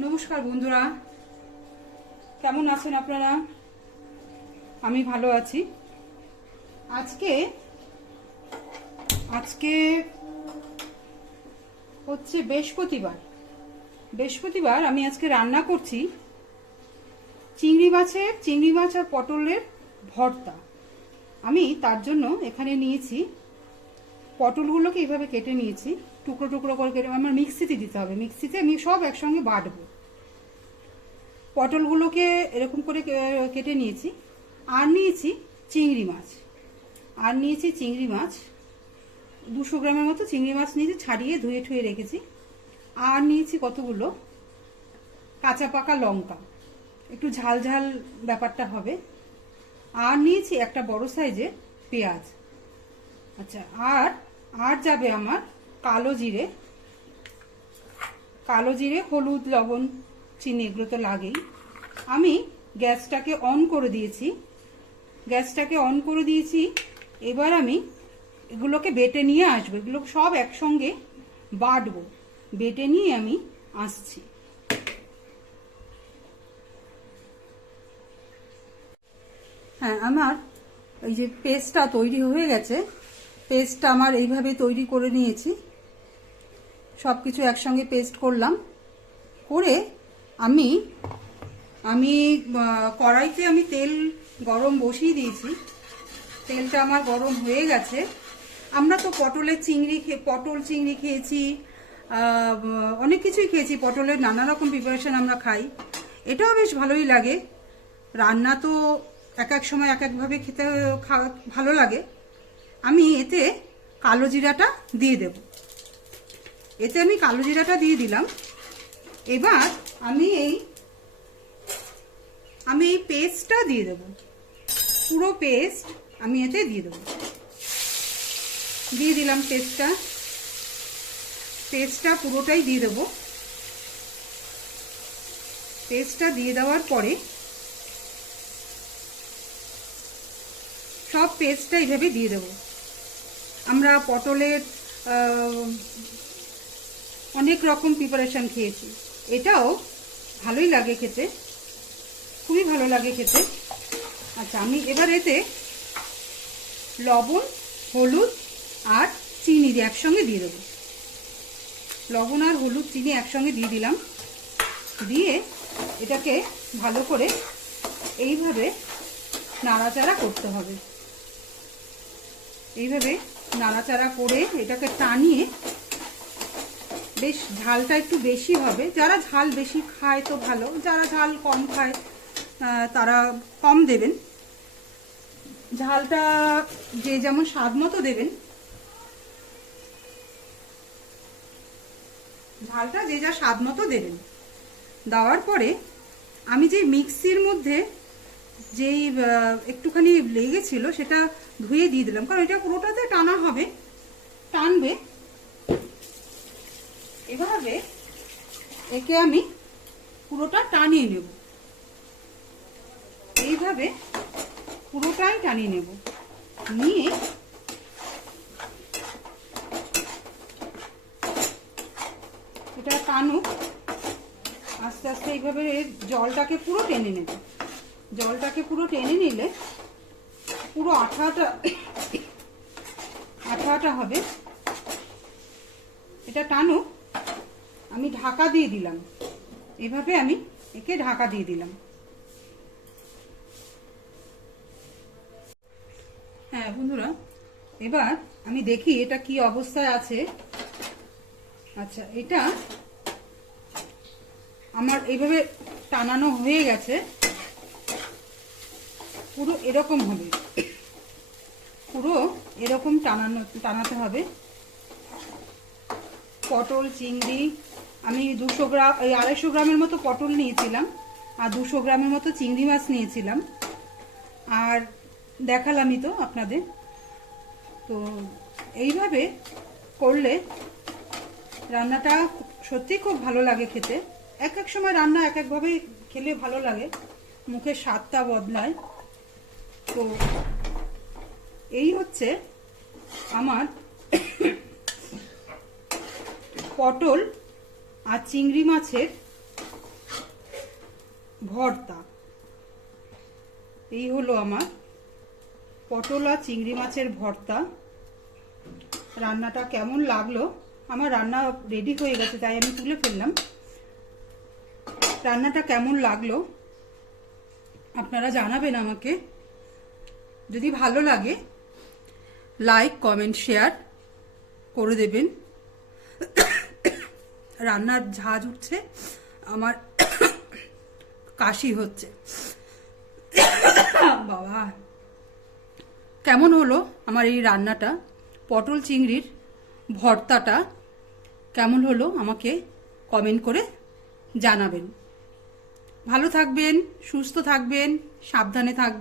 নমস্কার বন্ধুরা, কেমন আছেন আপনারা? আমি ভালো আছি। আজকে আজকে হচ্ছে বৃহস্পতিবার। আমি আজকে রান্না করছি চিংড়ি মাছ আর পটলের ভর্তা। আমি তার জন্য এখানে নিয়েছি পটলগুলোকে এইভাবে কেটে নিয়েছি, টুকরো টুকরো করে কেটে আমার মিক্সিতে দিতে হবে। মিক্সিতে আমি সব একসঙ্গে বাটবো। পটলগুলোকে এরকম করে কেটে নিয়েছি। আর নিয়েছি চিংড়ি মাছ 200 গ্রামের মতো চিংড়ি মাছ নিয়েছি, ছাড়িয়ে ধুয়ে ঠুয়ে রেখেছি। আর নিয়েছি কতগুলো কাঁচা পাকা লঙ্কা, একটু ঝাল ঝাল ব্যাপারটা হবে। আর নিয়েছি একটা বড় সাইজের পেঁয়াজ। আচ্ছা, আর যাবে আমার কালো জিরে, হলুদ, লবণ, চিনি, এগুলো তো লাগেই। আমি গ্যাসটাকে অন করে দিয়েছি। এবার আমি এগুলোকে বেটে নিয়ে আসবো। এগুলো সব একসঙ্গে বাটবো। বেটে নিয়ে আমি আসছি। হ্যাঁ, আমার এই যে পেস্টটা তৈরি হয়ে গেছে। পেস্টটা আমার এইভাবে তৈরি করে নিয়েছি। সব কিছু একসঙ্গে পেস্ট করলাম। করে আমি কড়াইতে আমি তেল গরম বসিয়ে দিয়েছি। তেলটা আমার গরম হয়ে গেছে। আমরা তো পটল চিংড়ি খেয়েছি, অনেক কিছুই খেয়েছি। পটলের নানা রকম প্রিপারেশন আমরা খাই। এটাও বেশ ভালোই লাগে। রান্না তো এক এক সময় এক একভাবে খেতে ভালো লাগে। আমি এতে কালো জিরাটা দিয়ে দেব। দিলাম। এবার আমি এই পেস্টটা দিয়ে দেব। পুরো পেস্ট আমি এতে দিয়ে দেব। দিয়ে দিলাম পেস্টটা পুরোটাই দিয়ে দেব। পেস্টটা দিয়ে দেওয়ার পরে সব পেস্টটা এইভাবে দিয়ে দেব। আমরা পটলের অনেক রকম প্রিপারেশন খেয়েছি। এটাও ভালোই লাগে খেতে, খুবই ভালো লাগে খেতে। আচ্ছা, আমি এবার এতে লবণ, হলুদ আর চিনি একসঙ্গে দিয়ে দেবো। লবণ আর হলুদ, চিনি একসঙ্গে দিয়ে দিলাম। দিয়ে এটাকে ভালো করে এইভাবে নাড়াচাড়া করতে হবে। এইভাবে নাড়াচাড়া করে এটাকে টানিয়ে, বেশ ঝালটা একটু বেশি হবে। যারা ঝাল বেশি খায় তো ভালো, যারা ঝাল কম খায় তারা কম দেবেন। ঝালটা যে যেমন স্বাদ মতো দেবেন। দেওয়ার পরে আমি যে মিক্সির মধ্যে যেই একটুখানি লেগেছিল সেটা ধুয়ে দিয়ে দিলাম, কারণ এটা পুরোটাতে টানবে। এভাবে একে আমি পুরোটা টানিয়ে নেব। এইভাবে পুরোটাই টানিয়ে নেব। নিয়ে এটা টানুক আস্তে আস্তে। এইভাবে জলটাকে পুরো টেনে নেব। জলটাকে পুরো টেনে নিলে পুরো আঠা হবে। এটা টানুক। আমি ঢাকা দিয়ে দিলাম। এভাবে আমি একে ঢাকা দিয়ে দিলাম। হ্যাঁ বন্ধুরা, এবার আমি দেখি এটা কি অবস্থায় আছে। আচ্ছা, এটা আমার এইভাবে টানানো হয়ে গেছে। পুরো এরকম হবে, পুরো এরকম টানাতে হবে। পটল চিংড়ি আমি 250 গ্রামের মতো পটল নিয়েছিলাম, আর 200 গ্রামের মতো চিংড়ি মাছ নিয়েছিলাম। আর দেখালামই তো আপনাদের। তো এইভাবে করলে রান্নাটা সত্যি খুব ভালো লাগে খেতে। এক এক সময় রান্না এক একভাবে খেলে ভালো লাগে, মুখের স্বাদটা বদলায়। তো এই হচ্ছে আমার পটল আর চিংড়ি মাছের ভর্তা। এই হলো আমার পটল আর চিংড়ি মাছের ভর্তা। রান্নাটা কেমন লাগলো? আমার রান্না রেডি হয়ে গেছে, তাই আমি তুলে ফেললাম। রান্নাটা কেমন লাগলো আপনারা জানাবেন আমাকে। যদি ভালো লাগে লাইক কমেন্ট শেয়ার করে দেবেন। রান্নার ঝাঁজ উঠছে, আমার কাশি হচ্ছে। বাবা, কেমন হলো আমার এই রান্নাটা? পটল চিংড়ির ভর্তাটা কেমন হলো আমাকে কমেন্ট করে জানাবেন। ভালো থাকবেন, সুস্থ থাকবেন, সাবধানে থাকবেন।